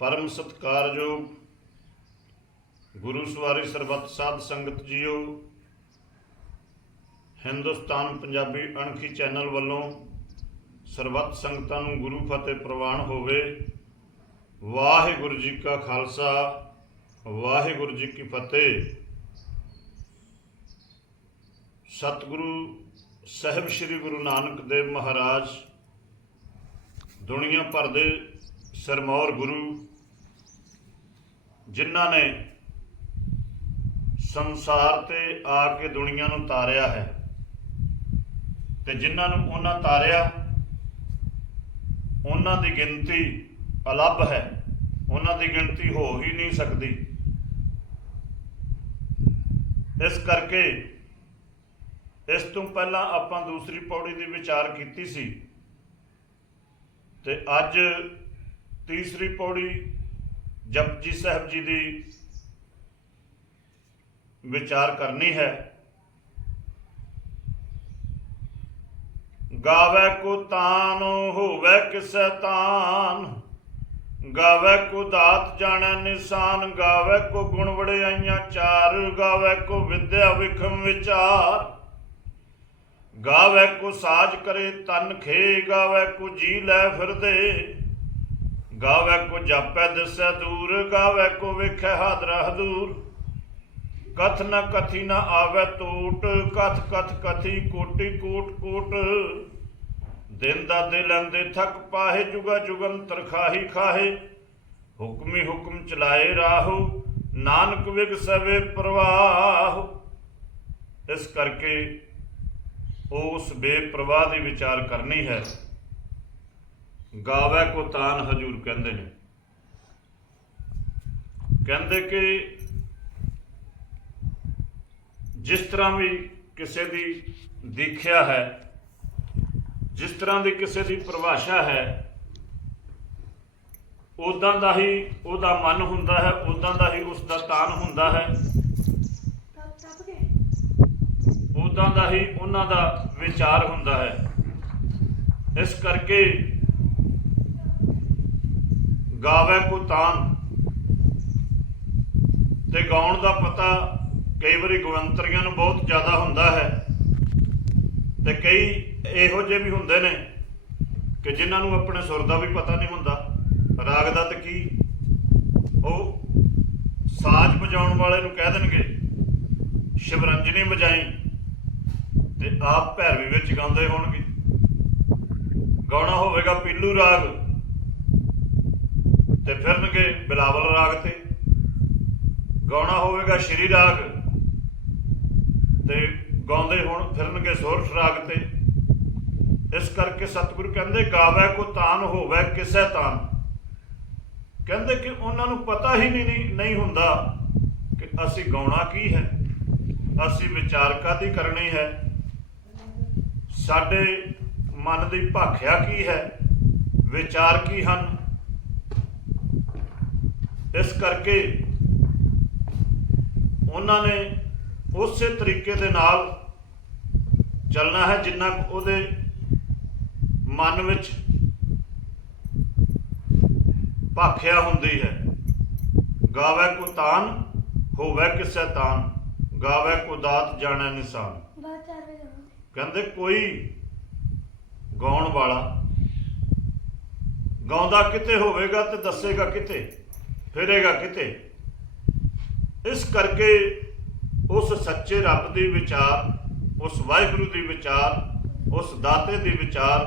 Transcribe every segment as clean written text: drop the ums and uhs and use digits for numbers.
परम सत्कारयोग गुरु सवारी सरबत साध संगत जीओ। हिंदुस्तान पंजाबी अणखी चैनल वालों सरबत संगतां नूं गुरु फतेह प्रवान होवे। वाहिगुरु जी का खालसा वाहिगुरु जी की फतेह। सतगुरु साहिब श्री गुरु नानक देव महाराज दुनिया भर दे सिरमौर गुरु जिन्हां ने संसार ते आके दुनिया नूं तारिया है ते जिन्हां नूं उन्हां तारिया उन्हां दी गिनती अलग है, उन्हां दी गिनती हो ही नहीं सकती। इस करके इस तो पहला आपां दूसरी पौड़ी दी विचार कीती सी ते अज तीसरी पौड़ी जपजी साहिब जी दी विचार करनी है। गावे को तान होवे किसै तान, गावे को दात जाने निशान, गावे को गुण वड़ियाइयां चार, गावे को विद्या विखम विचार, गावे को साज करे तन खे, गावे को जी लै फिरदे, गावे को जापै दिसै दूर, गावे को वेखै हादरा हदूर, कथ न कथी न आवे टूट, कथ कथ कथी कोटि कोट कोट, दिन दा दे लैंदे थक पाहे, जुगा जुगंतर खाही खाहे, हुक्मी हुक्म चलाए राहो, नानक विग सवे प्रवाह। इस करके उस बेप्रवाह की विचार करनी है। गावे को तान हजूर कहते हैं, कहते कि जिस तरह भी किसी की दीख्या है, जिस तरह की किसी की परिभाषा है, उदां दा ही उहदा मन हुंदा है, उदां दा ही उसका तान हुंदा है, उदां दा ही उन्हां दा विचार हुंदा है। इस करके गावे को तान ते गाउण दा पता कई बारी गवंतरियां नूं बहुत ज़्यादा हुंदा है ते कई इहो जे भी हुंदे ने कि जिन्हां नूं अपने सुर दा भी पता नहीं हुंदा, राग दा ते की ਉਹ साज बजाउण वाले नूं कह देणगे शिवरंजनी बजाई ते आप भैरवी विच गाउंदे होणगे। गाउणा होवेगा पीलू राग ते फिरनगे बिलावल राग ते, गाउणा होवेगा श्री राग ते गाउंदे होण फिरनगे सोरठ राग ते। इस करके सतगुरु कहंदे गावे को तान होवे किसै तान, कहंदे कि उन्हां नूं पता ही नहीं हुंदा कि असीं गाउणा की है, असीं विचार काहदी करनी है, साडे मन दी भाख्या की है, विचार की हन। इस करके उन्होंने उस तरीके दे नाल चलना है जिन्ना उहदे मन विच भाख्या हुंदी है। गावे को तान होवे किसै तान, गावे को दात जाने निशान। कहंदे कोई गाउण वाला गाउंदा किते होवेगा ते दसेगा किते, फिरेगा किते। इस करके उस सच्चे रब दी विचार, उस वाहिगुरू दी विचार, उस दाते दी विचार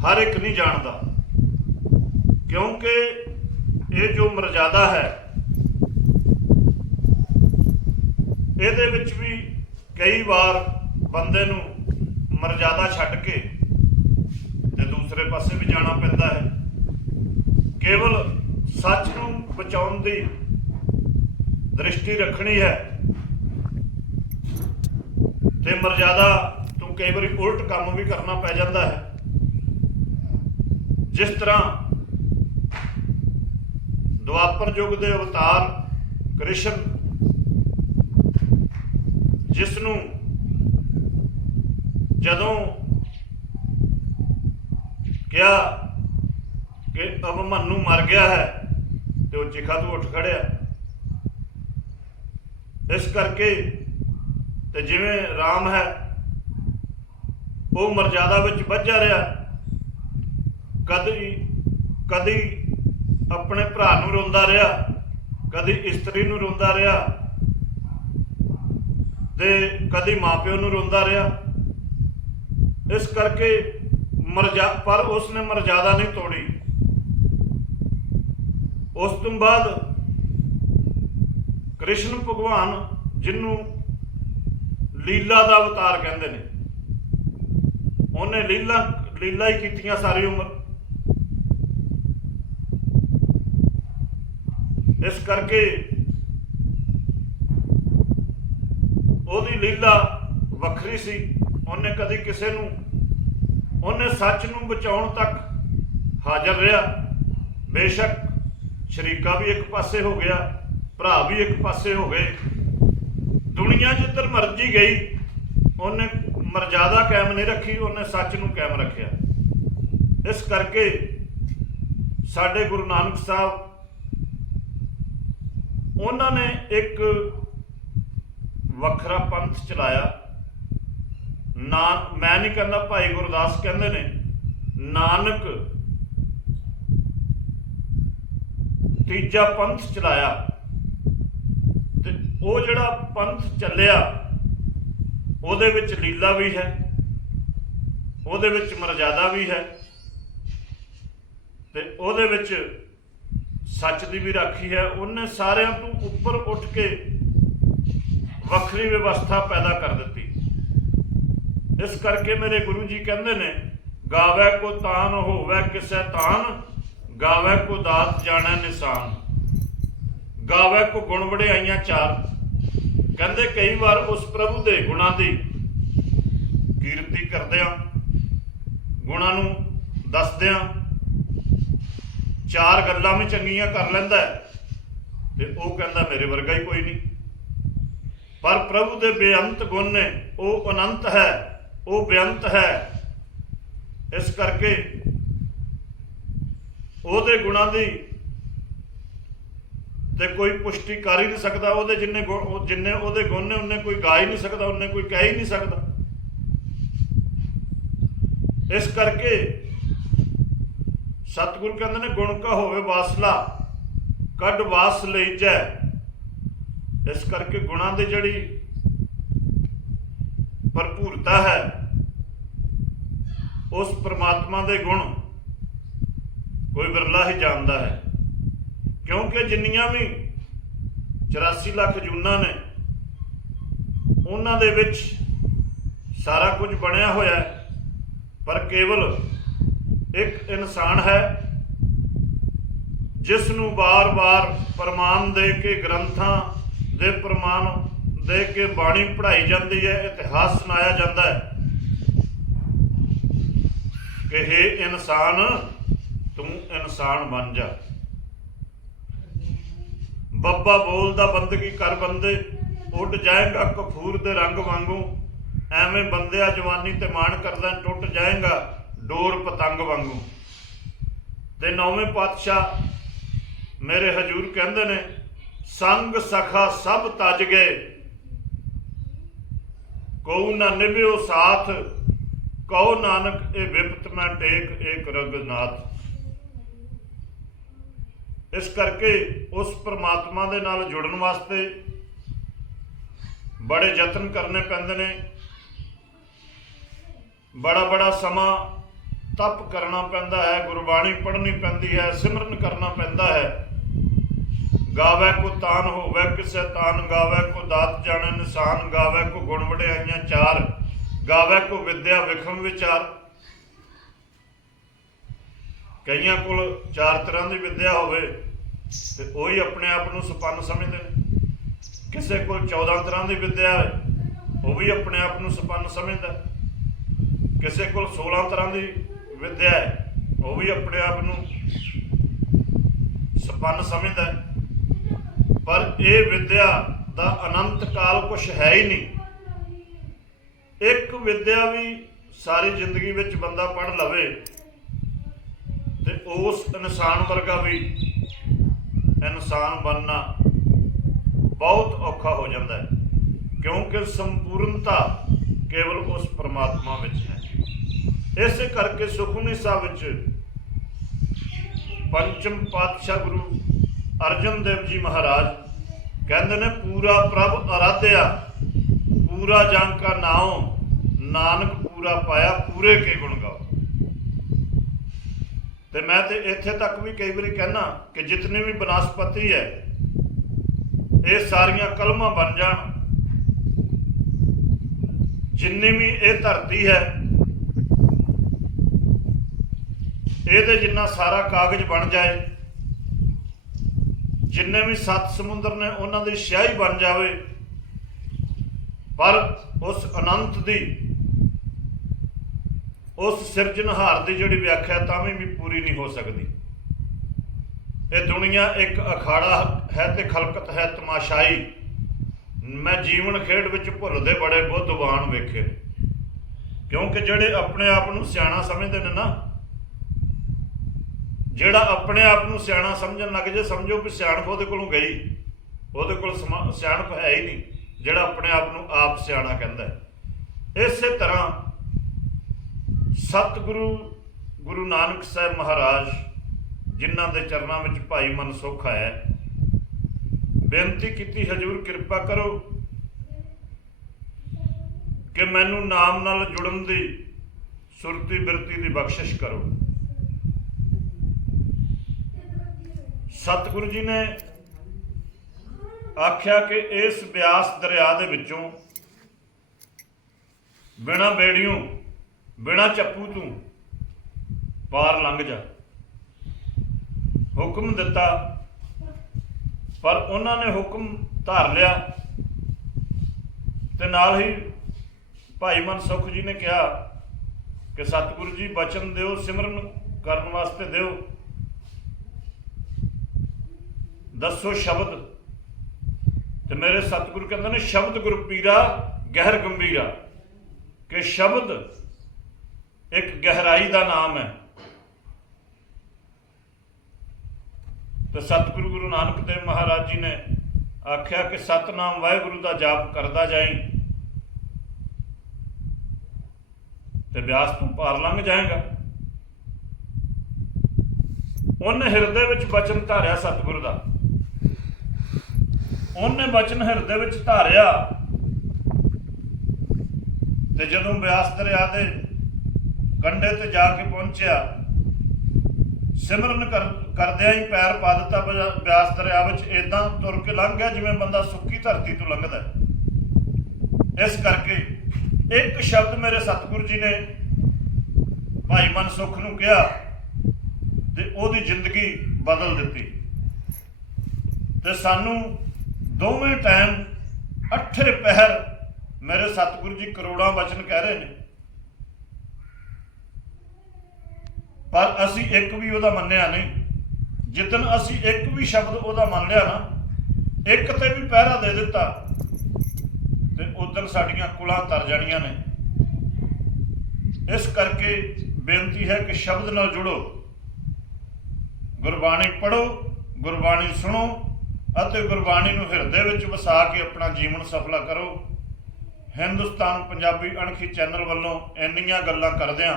हर एक नहीं जानता, क्योंकि ये जो मर्यादा है इहदे विच भी कई बार बंदे नूं मर्यादा छड्ड के ते दूसरे पासे भी जाना पैंदा है। केवल सच नूं बचाउण दी दृष्टि रखनी है ते मर्यादा तो कई बार उल्ट काम भी करना पै जाता है। जिस तरह द्वापर युग के अवतार कृष्ण जिसनों जदों क्या ਕਿ ਅਭਿਮਨੂ ਮਰ ਗਿਆ ਹੈ ਤੇ ਉਹ ਚਿਖਾ ਤੋਂ ਉੱਠ ਖੜਿਆ। ਇਸ ਕਰਕੇ ਤੇ ਜਿਵੇਂ ਰਾਮ ਹੈ ਉਹ ਮਰਜ਼ਾਦਾ ਵਿੱਚ ਵੱਝਾ ਰਿਹਾ, ਕਦੀ ਆਪਣੇ ਭਰਾ ਨੂੰ ਰੋਂਦਾ ਰਿਹਾ, ਕਦੀ ਇਸਤਰੀ ਨੂੰ ਰੋਂਦਾ ਰਿਹਾ ਤੇ ਕਦੀ ਮਾਪਿਓ ਨੂੰ ਰੋਂਦਾ ਰਿਹਾ। ਇਸ ਕਰਕੇ ਪਰ ਉਸਨੇ ਮਰਜ਼ਾਦਾ ਨਹੀਂ ਤੋੜੀ। ਉਸ ਤੋਂ ਬਾਅਦ ਕ੍ਰਿਸ਼ਨ ਭਗਵਾਨ, ਜਿਹਨੂੰ ਲੀਲਾ ਦਾ ਅਵਤਾਰ ਕਹਿੰਦੇ ਨੇ, ਉਹਨੇ ਲੀਲਾ ਹੀ ਕੀਤੀਆਂ ਸਾਰੀ ਉਮਰ। ਇਸ ਕਰਕੇ ਉਹਦੀ ਲੀਲਾ ਵੱਖਰੀ ਸੀ। ਉਹਨੇ ਕਦੀ ਕਿਸੇ ਨੂੰ, ਉਹਨੇ ਸੱਚ ਨੂੰ ਬਚਾਉਣ ਤੱਕ ਹਾਜ਼ਰ ਰਿਹਾ। ਬੇਸ਼ੱਕ ਸ਼ਰੀਕਾ ਵੀ ਇੱਕ ਪਾਸੇ ਹੋ ਗਿਆ, ਭਰਾ ਵੀ ਇੱਕ ਪਾਸੇ ਹੋ ਗਏ, ਦੁਨੀਆ ਜਿੱਧਰ ਮਰਜੀ ਗਈ, ਉਹਨੇ ਮਰਜ਼ਾਦਾ ਕਾਇਮ ਨਹੀਂ ਰੱਖੀ, ਉਹਨੇ ਸੱਚ ਨੂੰ ਕਾਇਮ ਰੱਖਿਆ। ਇਸ ਕਰਕੇ ਸਾਡੇ ਗੁਰੂ ਨਾਨਕ ਸਾਹਿਬ, ਉਹਨਾਂ ਨੇ ਇੱਕ ਵੱਖਰਾ ਪੰਥ ਚਲਾਇਆ। ਮੈਂ ਨਹੀਂ ਕਹਿੰਦਾ, ਭਾਈ ਗੁਰਦਾਸ ਕਹਿੰਦੇ ਨੇ, ਨਾਨਕ ਤੀਜਾ ਪੰਥ ਚਲਾਇਆ। ਤੇ ਉਹ ਜਿਹੜਾ ਪੰਥ ਚੱਲਿਆ ਉਹਦੇ ਵਿੱਚ ਲੀਲਾ ਵੀ ਹੈ, ਉਹਦੇ ਵਿੱਚ ਮਰਜ਼ਾਦਾ ਵੀ ਹੈ, ਤੇ ਉਹਦੇ ਵਿੱਚ ਸੱਚ ਦੀ ਵੀ ਰਾਖੀ ਹੈ। ਉਹਨੇ ਸਾਰਿਆਂ ਤੋਂ ਉੱਪਰ ਉੱਠ ਕੇ ਵੱਖਰੀ ਵਿਵਸਥਾ ਪੈਦਾ ਕਰ ਦਿੱਤੀ। ਇਸ ਕਰਕੇ ਮੇਰੇ ਗੁਰੂ ਜੀ ਕਹਿੰਦੇ ਨੇ, ਗਾਵੈ ਕੋ ਤਾਨ ਹੋਵੈ ਕਿਸੈ ਤਾਨ, ਗਾਵੈ ਕੋ ਦਾਤ ਜਾਣੈ ਨਿਸ਼ਾਨ। ਗਾਵੈ ਕੋ ਗੁਣ ਵਡਿਆਈਆਂ ਚਾਰ। ਕਹਿੰਦੇ ਕਈ ਵਾਰ ਉਸ ਪ੍ਰਭੂ ਦੇ ਗੁਣਾਂ ਦੀ ਕੀਰਤੀ ਕਰਦਿਆਂ, ਗੁਣਾਂ ਨੂੰ ਦੱਸਦਿਆਂ ਚਾਰ ਗੱਲਾਂ ਵੀ ਚੰਗੀਆਂ ਕਰ ਲੈਂਦਾ ਤੇ ਉਹ ਕਹਿੰਦਾ ਮੇਰੇ ਵਰਗਾ ਹੀ ਕੋਈ ਨਹੀਂ। ਪਰ ਪ੍ਰਭੂ ਦੇ ਬੇਅੰਤ ਗੁਣ ਨੇ, ਉਹ ਅਨੰਤ ਹੈ, ਉਹ ਬੇਅੰਤ ਹੈ। ਇਸ ਕਰਕੇ ਉਹਦੇ ਗੁਣਾਂ ਦੀ ਤੇ ਕੋਈ ਪੁਸ਼ਟੀ ਕਰ ਹੀ ਨਹੀਂ ਸਕਦਾ। ਉਹਦੇ ਜਿੰਨੇ ਉਹਦੇ ਗੁਣ ਨੇ, ਉਹਨੇ ਕੋਈ ਗਾ ਹੀ ਨਹੀਂ ਸਕਦਾ, ਉਹਨੇ ਕੋਈ ਕਹਿ ਹੀ ਨਹੀਂ ਸਕਦਾ। ਇਸ ਕਰਕੇ ਸਤਿਗੁਰੂ ਕਹਿੰਦੇ ਨੇ, ਗੁਣ ਕਾ ਹੋਵੇ ਵਾਸਲਾ, ਕੱਢ ਵਾਸ ਲਈ ਜੈ। ਇਸ ਕਰਕੇ ਗੁਣਾਂ ਦੀ ਜਿਹੜੀ ਭਰਪੂਰਤਾ ਹੈ, ਉਸ ਪ੍ਰਮਾਤਮਾ ਦੇ ਗੁਣ ਕੋਈ ਬਿਰਲਾ ਹੀ ਜਾਣਦਾ ਹੈ। ਕਿਉਂਕਿ ਜਿੰਨੀਆਂ ਵੀ 84 ਲੱਖ ਜੂਨਾਂ ਨੇ, ਉਹਨਾਂ ਦੇ ਵਿੱਚ ਸਾਰਾ ਕੁਝ ਬਣਿਆ ਹੋਇਆ ਹੈ, ਪਰ ਕੇਵਲ ਇੱਕ ਇਨਸਾਨ ਹੈ ਜਿਸ ਨੂੰ ਵਾਰ-ਵਾਰ ਪ੍ਰਮਾਣ ਦੇ ਕੇ, ਗ੍ਰੰਥਾਂ ਦੇ ਪ੍ਰਮਾਣ ਦੇ ਕੇ ਬਾਣੀ ਪੜ੍ਹਾਈ ਜਾਂਦੀ ਹੈ, ਇਤਿਹਾਸ ਸੁਣਾਇਆ ਜਾਂਦਾ ਹੈ ਕਿ ਹੇ ਇਨਸਾਨ, ਤੂੰ ਇਨਸਾਨ ਬਣ ਜਾ। ਬੱਬਾ ਬੋਲਦਾ ਬੰਦਗੀ ਕਰ ਬੰਦੇ, ਉੱਡ ਜਾਏਗਾ ਕਫੂਰ ਦੇ ਰੰਗ ਵਾਂਗੂ। ਐਵੇਂ ਬੰਦਿਆ ਜਵਾਨੀ ਤੇ ਮਾਣ ਕਰਦਾ, ਟੁੱਟ ਜਾਏਗਾ ਡੋਰ ਪਤੰਗ ਵਾਂਗੂ। ਤੇ ਨੌਵੇਂ ਪਾਤਸ਼ਾਹ ਮੇਰੇ ਹਜੂਰ ਕਹਿੰਦੇ ਨੇ, ਸੰਗ ਸਖਾ ਸਭ ਤਜ ਗਏ, ਕਉ ਨਾ ਨਿਭਿਓ ਸਾਥ, ਕਹੋ ਨਾਨਕ ਇਹ ਵਿਪਤ ਮੈਂ ਟੇਕ ਏਕ ਰਗਨਾਥ। ਇਸ ਕਰਕੇ ਉਸ ਪ੍ਰਮਾਤਮਾ ਦੇ ਨਾਲ ਜੁੜਨ ਵਾਸਤੇ ਬੜੇ ਯਤਨ ਕਰਨੇ ਪੈਂਦੇ ਨੇ, ਬੜਾ ਸਮਾਂ ਤਪ ਕਰਨਾ ਪੈਂਦਾ ਹੈ, ਗੁਰਬਾਣੀ ਪੜ੍ਹਨੀ ਪੈਂਦੀ ਹੈ, ਸਿਮਰਨ ਕਰਨਾ ਪੈਂਦਾ ਹੈ। ਗਾਵੈ ਕੋ ਤਾਨ ਹੋਵੈ ਕਿਸੈ ਤਾਨ, ਗਾਵੈ ਕੋ ਦਾਤ ਜਾਣੈ ਨਿਸ਼ਾਨ, ਗਾਵੈ ਕੋ ਗੁਣ ਵਡਿਆਈਆਂ ਚਾਰ, ਗਾਵੈ ਕੋ ਵਿਦਿਆ ਵਿਖਮ ਵਿਚਾਰ। ਕਈਆਂ ਕੋਲ 4 ਤਰ੍ਹਾਂ ਦੀ ਵਿਦਿਆ ਹੋਵੇ ਤੇ ਉਹੀ ਆਪਣੇ ਆਪ ਨੂੰ ਸੰਪੰਨ ਸਮਝਦੇ ਨੇ। ਕਿਸੇ ਕੋਲ 14 ਤਰ੍ਹਾਂ ਦੀ ਵਿਦਿਆ ਹੈ, ਉਹ ਵੀ ਆਪਣੇ ਆਪ ਨੂੰ ਸੰਪੰਨ ਸਮਝਦਾ। ਕਿਸੇ ਕੋਲ 16 ਤਰ੍ਹਾਂ ਦੀ ਵਿਦਿਆ ਹੈ, ਉਹ ਵੀ ਆਪਣੇ ਆਪ ਨੂੰ ਸੰਪੰਨ ਸਮਝਦਾ। ਪਰ ਇਹ ਵਿਦਿਆ ਦਾ ਅਨੰਤ ਕਾਲ ਕੁਛ ਹੈ ਹੀ ਨਹੀਂ। ਇੱਕ ਵਿਦਿਆ ਵੀ ਸਾਰੀ ਜ਼ਿੰਦਗੀ ਵਿੱਚ ਬੰਦਾ ਪੜ੍ਹ ਲਵੇ ਤੇ उस इंसान वर्गा भी इंसान बनना बहुत औखा हो जाता है, क्योंकि संपूर्णता केवल उस परमात्मा विच है। इस करके सुखमनी साहिब विच पंचम पातशाह गुरु अर्जन देव जी महाराज कहते ने, पूरा प्रभ आराध्या पूरा जंग का नाम, नानक पूरा पाया पूरे के गुण गाओ। ते मैं तो इत्थे तक भी कई बार कहना कि जितनी भी बनस्पति है ये सारियां कलमां बन जान, जिन्नी भी ये धरती है ये जिन्ना सारा कागज बन जाए, जिन्ने भी 7 समुंदर ने उन्हों की स्याही बन जाए, पर उस अनंत दी उस सिरजनहार की जिहड़ी व्याख्या तां भी पूरी नहीं हो सकती। ये दुनिया एक अखाड़ा है तो खलकत है तमाशाई। मैं जीवन खेड विच भुलदे बड़े बुद्धवान वेखे, क्योंकि जिहड़े अपने आप नूं सियाणा समझते हैं ना, जिहड़ा अपने आप नूं सियाणा समझण लग जाए, समझो कि सियाणप उहदे कोलों गई, उहदे कोल सियाणप है ही नहीं, जिहड़ा अपने आप नूं आप सियाणा कहंदा है। इस तरह सतगुरु गुरु नानक साहिब महाराज जिन्हां दे चरनां विच भाई मनसुख है, बेनती की हजूर कृपा करो कि मैनू नाम नाल जुड़न दी सुरती बिरती दी बख्शिश करो। सतगुरु जी ने आख्या कि इस ब्यास दरिया दे विचों बिना बेड़ियों बिना चप्पू तू पार लंघ जा। हुक्म दिता, पर उन्होंने हुक्म धार लिया ते नाल ही भाई मनसुख जी ने कहा कि सतगुरु जी बचन दिओ, सिमरन करन वास्ते दिओ, दसो शब्द। ते मेरे सतगुरु कहते हैं शब्द गुरु पीरा गहर गंभीरा, कि शब्द एक गहराई का नाम है। तो सतगुरु गुरु नानक देव महाराज जी ने आख्या कि सतनाम वाहिगुरु का जाप करदा जाई ते ब्यास तू पार लंघ जाएगा। उन्हें हिरदे विच बचन धारिया सतगुरु का, उन्हें बचन हिरदे विच धारिया ते जदों ब्यास दरिया दे कंढे ते जाके पहुंचा, सिमरन करदिया ही पैर पा दिता ब्यास दरिया विच, इदां तुर के लंघ गया जिवें बंदा सुक्की धरती तो लंघदा है। इस करके एक शब्द मेरे सतगुरु जी ने भाई मनसुख नूं कहा ते ओहदी जिंदगी बदल दिती। ते सानू दोवें टाइम अठे पहर मेरे सतगुरु जी करोड़ां वचन कह रहे हैं, पर असी एक भी उहदा मन्निया नहीं। जिदन असी एक भी शब्द उहदा मन लिया ना, एक ते भी पहरा दे दिता, ते उदन साडियां कुलां तर जाणियां ने। इस करके बेनती है कि शब्द नाल जुड़ो, गुरबाणी पढ़ो, गुरबाणी सुनो ਅਤੇ गुरबाणी ਨੂੰ ਹਿਰਦੇ ਵਿੱਚ ਵਸਾ ਕੇ ਆਪਣਾ ਜੀਵਨ ਸਫਲਾ ਕਰੋ। हिंदुस्तान पंजाबी अणखी चैनल ਵੱਲੋਂ ਇੰਨੀਆਂ ਗੱਲਾਂ ਕਰਦਿਆਂ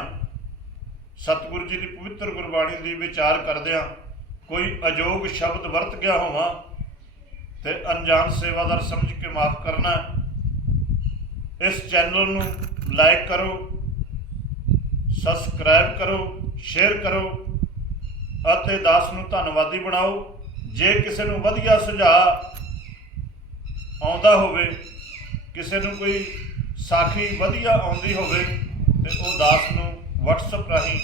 सतगुरु जी की पवित्र गुरबाणी की विचार करदਿਆਂ कोई अजोग शब्द वरत गया होवां ते अनजान सेवादार समझ के माफ़ करना। इस चैनल नूं लाइक करो, सबसक्राइब करो, शेयर करो ਅਤੇ दास नूं धन्नवादी बनाओ। जे किसी नूं वधिया सुझाव आउंदा होवे, किसी नूं कोई साखी वधिया आउंदी होवे ते ओ दास नूं WhatsApp राही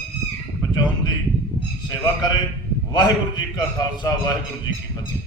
पहुँचाउण दी सेवा करे। वाहिगुरू जी का खालसा, वाहिगुरू जी की फतेह।